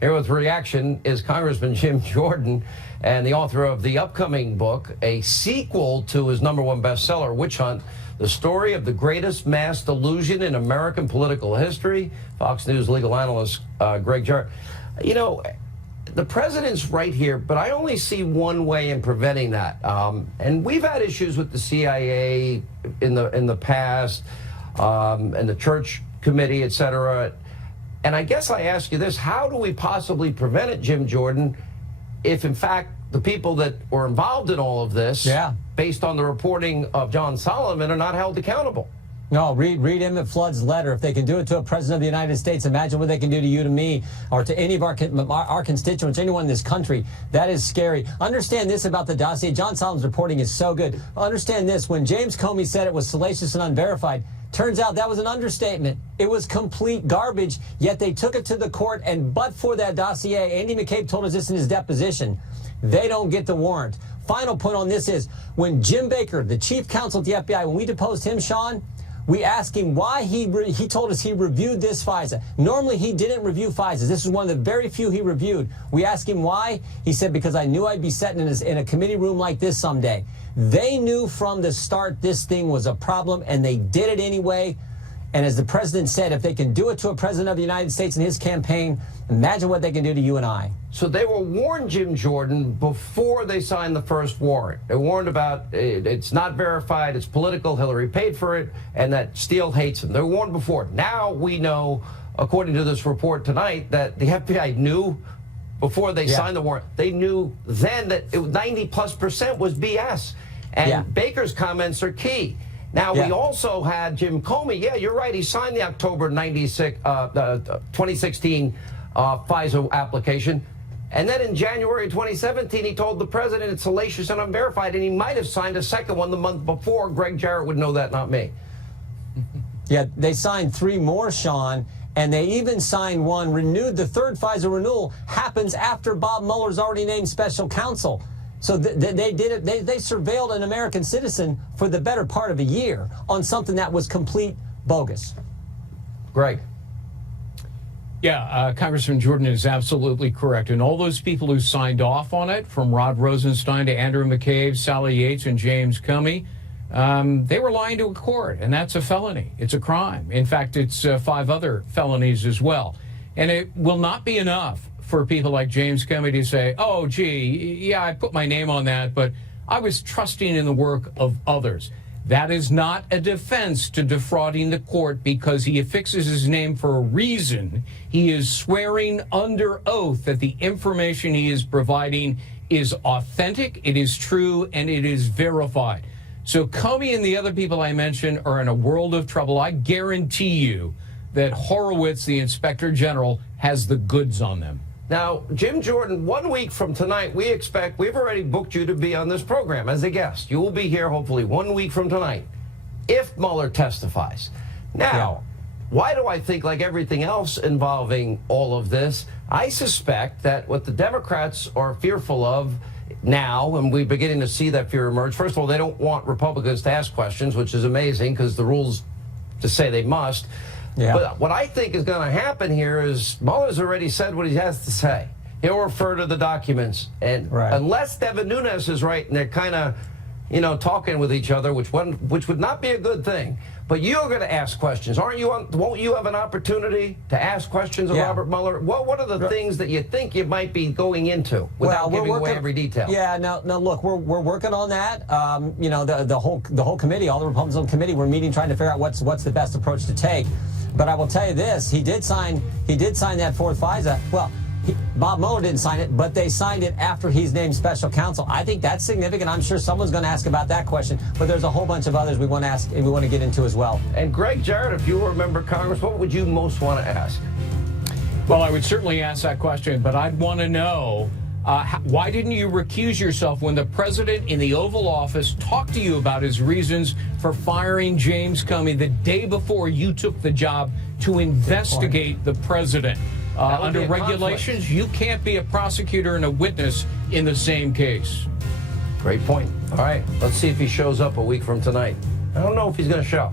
Here with reaction is Congressman Jim Jordan, and the author of the upcoming book, a sequel to his #1 bestseller, Witch Hunt, the story of the greatest mass delusion in American political history. Fox News legal analyst Greg Jarrett. You know, the president's right here, but I only see one way in preventing that. And we've had issues with the CIA in the past, and the Church Committee, et cetera. And I guess I ask you this: how do we possibly prevent it, Jim Jordan, if in fact the people that were involved in all of this, based on the reporting of John Solomon, are not held accountable? No, read Emmett Flood's letter. If they can do it to a president of the United States, imagine what they can do to you, to me, or to any of our constituents, anyone in this country. That is scary. Understand this about the dossier. John Solomon's reporting is so good. Understand this: when James Comey said it was salacious and unverified, turns out that was an understatement. It was complete garbage, yet they took it to the court, and but for that dossier, Andy McCabe told us this in his deposition, they don't get the warrant. Final point on this is, when Jim Baker, the chief counsel at the FBI, when we deposed him, Sean, we asked him why he told us he reviewed this FISA. Normally, he didn't review FISAs. This is one of the very few he reviewed. We asked him why. He said, because I knew I'd be sitting in a committee room like this someday. They knew from the start this thing was a problem, and they did it anyway. And as the president said, if they can do it to a president of the United States in his campaign, imagine what they can do to you and I. So they were warned, Jim Jordan, before they signed the first warrant. They warned about it's not verified, it's political, Hillary paid for it, and that Steele hates him. They were warned before. Now we know, according to this report tonight, that the FBI knew before they signed the warrant. They knew then that 90+% was BS. And Baker's comments are key. Now, we also had Jim Comey. Yeah, you're right. He signed the October 2016 FISA application. And then in January 2017, he told the president it's salacious and unverified, and he might have signed a second one the month before. Greg Jarrett would know that, not me. Yeah, they signed 3 more, Sean, and they even signed one renewed. The third FISA renewal happens after Bob Mueller's already named special counsel. So they did it. They surveilled an American citizen for the better part of a year on something that was complete bogus. Greg. Yeah, Congressman Jordan is absolutely correct. And all those people who signed off on it, from Rod Rosenstein to Andrew McCabe, Sally Yates, and James Comey, they were lying to a court, and that's a felony. It's a crime. In fact, it's 5 other felonies as well. And it will not be enough for people like James Comey to say, oh, gee, yeah, I put my name on that, but I was trusting in the work of others. That is not a defense to defrauding the court, because he affixes his name for a reason. He is swearing under oath that the information he is providing is authentic, it is true, and it is verified. So Comey and the other people I mentioned are in a world of trouble. I guarantee you that Horowitz, the Inspector General, has the goods on them. Now, Jim Jordan, 1 week from tonight, we've already booked you to be on this program as a guest. You will be here, hopefully, 1 week from tonight, if Mueller testifies. Now, why do I think, like everything else involving all of this, I suspect that what the Democrats are fearful of now, and we're beginning to see that fear emerge. First of all, they don't want Republicans to ask questions, which is amazing, because the rules to say they must. But what I think is going to happen here is Mueller's already said what he has to say. He'll refer to the documents. And unless Devin Nunes is right and they're kind of, talking with each other, which would not be a good thing. But you're going to ask questions, aren't you? Won't you have an opportunity to ask questions of Robert Mueller? What are the things that you think you might be going into without giving away every detail? Yeah, no, look, we're working on that. The whole committee, all the Republicans on the committee, we're meeting trying to figure out what's the best approach to take. But I will tell you this: he did sign that 4th FISA. Well, Bob Mueller didn't sign it, but they signed it after he's named special counsel. I think that's significant. I'm sure someone's going to ask about that question, but there's a whole bunch of others we want to ask and we want to get into as well. And Greg Jarrett, if you remember Congress, what would you most want to ask? Well, I would certainly ask that question, but I'd want to know, why didn't you recuse yourself when the president in the Oval Office talked to you about his reasons for firing James Comey the day before you took the job to investigate the president? Under regulations, you can't be a prosecutor and a witness in the same case. Great point. All right, let's see if he shows up a week from tonight. I don't know if he's going to show.